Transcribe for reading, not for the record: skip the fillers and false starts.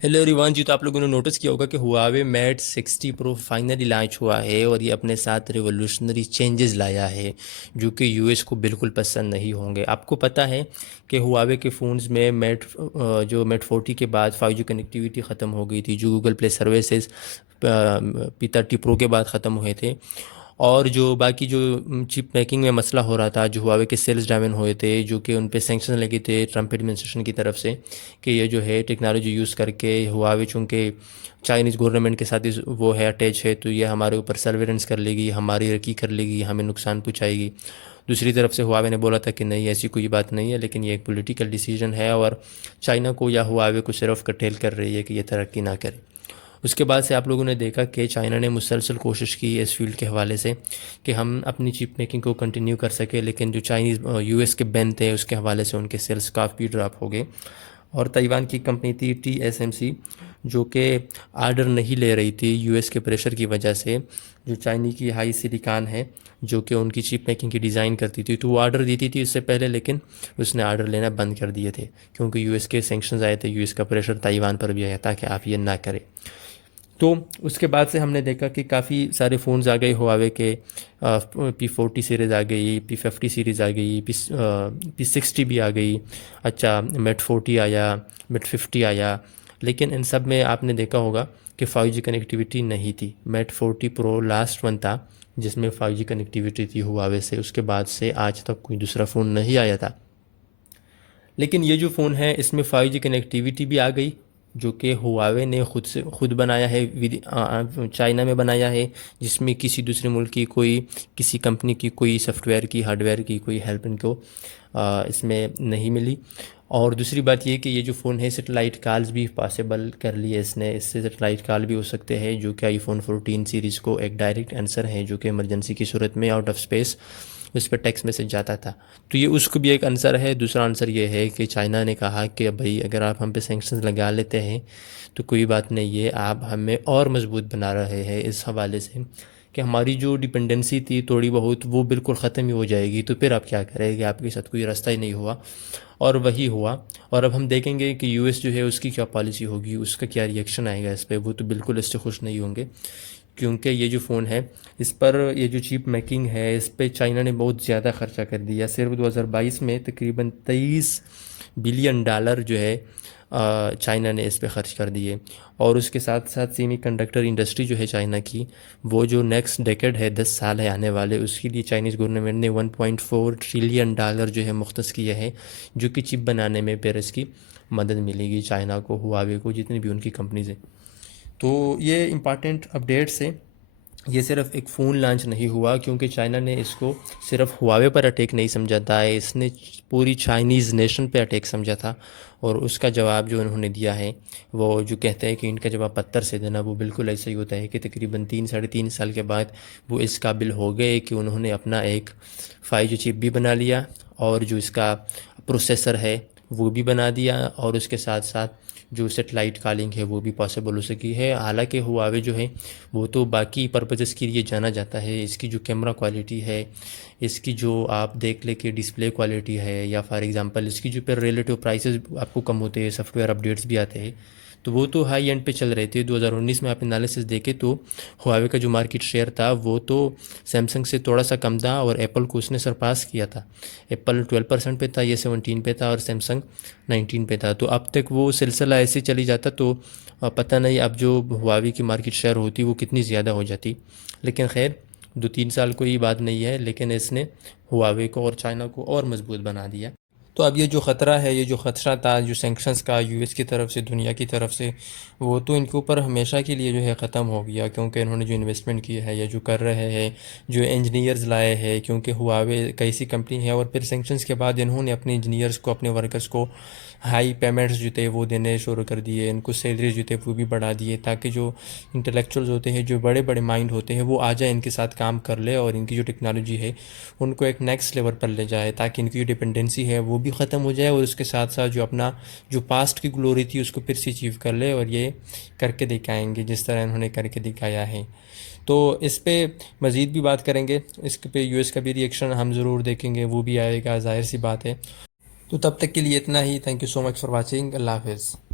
Hello everyone जी। तो आप लोगों ने नोटिस किया होगा कि Huawei Mate 60 pro finally launch हुआ है और ये अपने साथ रिवोल्यूशनरी चेंजेस लाया है जो कि यूएस को बिल्कुल पसंद नहीं होंगे। आपको पता है कि हुआवे के फ़ोन्स में जो मेट 40 के बाद 5G कनेक्टिविटी ख़त्म हो गई थी, जो Google play services P30 pro के बाद ख़त्म हुए थे। और जो बाकी जो चिप मेकिंग में मसला हो रहा था, जो हुआवे के सेल्स डाउन हुए थे, जो कि उन पे सैंक्शन लगे थे ट्रम्प एडमिनिस्ट्रेशन की तरफ से कि ये जो है टेक्नोलॉजी यूज़ करके हुआवे चूँकि चाइनीज़ गवर्नमेंट के साथ वो है अटैच है, तो ये हमारे ऊपर सर्वेलेंस कर लेगी, हमारी रकी कर लेगी, हमें नुकसान पहुँचाएगी। दूसरी तरफ से हुआवे ने बोला था कि नहीं, ऐसी कोई बात नहीं है, लेकिन ये एक पॉलिटिकल डिसीजन है और चाइना को या हुआवे को सिर्फ कर्टेल कर रही है कि ये तरक्की ना करे। उसके बाद से आप लोगों ने देखा कि चाइना ने मुसलसल कोशिश की इस फील्ड के हवाले से कि हम अपनी चिप मेकिंग को कंटिन्यू कर सके, लेकिन जो चाइनीज़ यूएस के बैन थे उसके हवाले से उनके सेल्स काफ़ी ड्रॉप हो गए। और ताइवान की कंपनी थी TSMC, जो कि आर्डर नहीं ले रही थी यूएस के प्रेशर की वजह से। जो चाइनी की हाई सिलिकॉन है, जो कि उनकी चिप मेकिंग की डिज़ाइन करती थी, तो वो आर्डर देती थी इससे पहले, लेकिन उसने आर्डर लेना बंद कर दिए थे क्योंकि यूएस के सैंक्शंस आए थे, यूएस का प्रेशर ताइवान पर भी आया था कि आप ये ना करें। तो उसके बाद से हमने देखा कि काफ़ी सारे फ़ोन्स आ गए हुआवे के। P40 सीरीज़ आ गई, P50 सीरीज़ आ गई, P60 भी आ गई। अच्छा, मेट 40 आया, मेट 50 आया। लेकिन इन सब में आपने देखा होगा कि 5G कनेक्टिविटी नहीं थी। मेट 40 प्रो लास्ट वन था जिसमें 5G कनेक्टिविटी थी हुआवे से। उसके बाद से आज तक कोई दूसरा फ़ोन नहीं आया था। लेकिन ये जो फ़ोन है इसमें 5G कनेक्टिविटी भी आ गई, जो कि हुआवे ने खुद बनाया है, चाइना में बनाया है, जिसमें किसी दूसरे मुल्क की कोई, किसी कंपनी की कोई सॉफ्टवेयर की, हार्डवेयर की कोई हेल्प इनको इसमें नहीं मिली। और दूसरी बात ये कि ये जो फ़ोन है सेटेलाइट कॉल्स भी पॉसिबल कर लिए इसने, इससे सेटेलाइट कॉल भी हो सकते हैं, जो कि आईफोन 14 सीरीज़ को एक डायरेक्ट आंसर है, जो कि इमरजेंसी की सूरत में आउट ऑफ स्पेस उस पर टेक्स्ट मैसेज जाता था। तो ये उसको भी एक आंसर है। दूसरा आंसर ये है कि चाइना ने कहा कि भाई अगर आप हम पे सैंक्शंस लगा लेते हैं तो कोई बात नहीं है, आप हमें और मजबूत बना रहे हैं इस हवाले से कि हमारी जो डिपेंडेंसी थी थोड़ी बहुत वो बिल्कुल ख़त्म ही हो जाएगी, तो फिर आप क्या करेंगे, आपके साथ कोई रास्ता ही नहीं हुआ। और वही हुआ। और अब हम देखेंगे कि यूएस जो है उसकी क्या पॉलिसी होगी, उसका क्या रिएक्शन आएगा इस पर। वो तो बिल्कुल इससे खुश नहीं होंगे, क्योंकि ये जो फ़ोन है इस पर, ये जो चिप मेकिंग है इस पे चाइना ने बहुत ज़्यादा खर्चा कर दिया। सिर्फ 2022 में तकरीबन 23 बिलियन डॉलर जो है चाइना ने इस पे खर्च कर दिए। और उसके साथ साथ सेमीकंडक्टर इंडस्ट्री जो है चाइना की, वो जो नेक्स्ट डेकेड है, 10 साल है आने वाले, उसके लिए चाइनीज़ गवर्नमेंट ने 1.4 ट्रिलियन डॉलर जो है मुख्तस किए हैं, जो कि चिप बनाने में फिर इसकी मदद मिलेगी चाइना को, हुआवे को, जितनी भी उनकी कंपनीज़ हैं। तो ये इम्पॉर्टेंट अपडेट्स हैं। ये सिर्फ एक फ़ोन लॉन्च नहीं हुआ, क्योंकि चाइना ने इसको सिर्फ हुआवे पर अटैक नहीं समझा था, इसने पूरी चाइनीज़ नेशन पे अटैक समझा था। और उसका जवाब जो उन्होंने दिया है, वो जो कहते हैं कि इनका जवाब पत्थर से देना, वो बिल्कुल ऐसा ही होता है कि तकरीबन 3 साढ़े 3 साल के बाद वो इस काबिल हो गए कि उन्होंने अपना एक 5G चिप भी बना लिया, और जो इसका प्रोसेसर है वो भी बना दिया, और उसके साथ साथ जो सेटेलाइट कॉलिंग है वो भी पॉसिबल हो सकी है। हालांकि हुआवे जो है वो तो बाकी पर्पजेस के लिए जाना जाता है। इसकी जो कैमरा क्वालिटी है, इसकी जो आप देख ले कि डिस्प्ले क्वालिटी है, या फॉर एग्जांपल इसकी जो पर रिलेटिव प्राइसेस आपको कम होते हैं, सॉफ्टवेयर अपडेट्स भी आते हैं, तो वो तो हाई एंड पे चल रहे थे। 2019 में आप एनालिसिस देखें तो हुआवे का जो मार्केट शेयर था वो तो सैमसंग से थोड़ा सा कम था, और एप्पल को उसने सरपास किया था। एप्पल 12% पे था, ये 17 पे था, और सैमसंग 19 पे था। तो अब तक वो सिलसिला ऐसे चली जाता, तो पता नहीं अब जो हुआवी की मार्केट शेयर होती वो कितनी ज़्यादा हो जाती। लेकिन खैर, 2-3 साल कोई बात नहीं है, लेकिन इसने हुआवे को और चाइना को और मजबूत बना दिया। तो अब ये जो ख़तरा है, ये जो ख़दशा था जो सैंक्शंस का यूएस की तरफ से, दुनिया की तरफ से, वो तो इनके ऊपर हमेशा के लिए जो है ख़त्म हो गया, क्योंकि इन्होंने जो इन्वेस्टमेंट की है या जो कर रहे हैं, जो इंजीनियर्स लाए हैं, क्योंकि हुआवे कैसी कंपनी है, और फिर सैंक्शंस के बाद इन्होंने अपने इंजीनियर्स को, अपने वर्कर्स को हाई पेमेंट्स जो थे वो देने शुरू कर दिए, इनको सैलरीज जो थे वो भी बढ़ा दिए, ताकि जो इंटेलेक्चुअल्स होते हैं, जो बड़े बड़े माइंड होते हैं, वो आ जाए इनके साथ काम कर ले, और इनकी जो टेक्नोलॉजी है उनको एक नेक्स्ट लेवल पर ले जाए, ताकि इनकी जो डिपेंडेंसी है वो भी ख़त्म हो जाए, और उसके साथ साथ जो अपना जो पास्ट की ग्लोरी थी उसको फिर से अचीव कर ले, और ये करके दिखाएंगे जिस तरह इन्होंने करके दिखाया है। तो इस पे मज़ीद भी बात करेंगे, इस पे यूएस का भी रिएक्शन हम ज़रूर देखेंगे, वो भी आएगा, ज़ाहिर सी बात है। तो तब तक के लिए इतना ही। Thank you so much for watching. अल्लाह हाफ़िज़।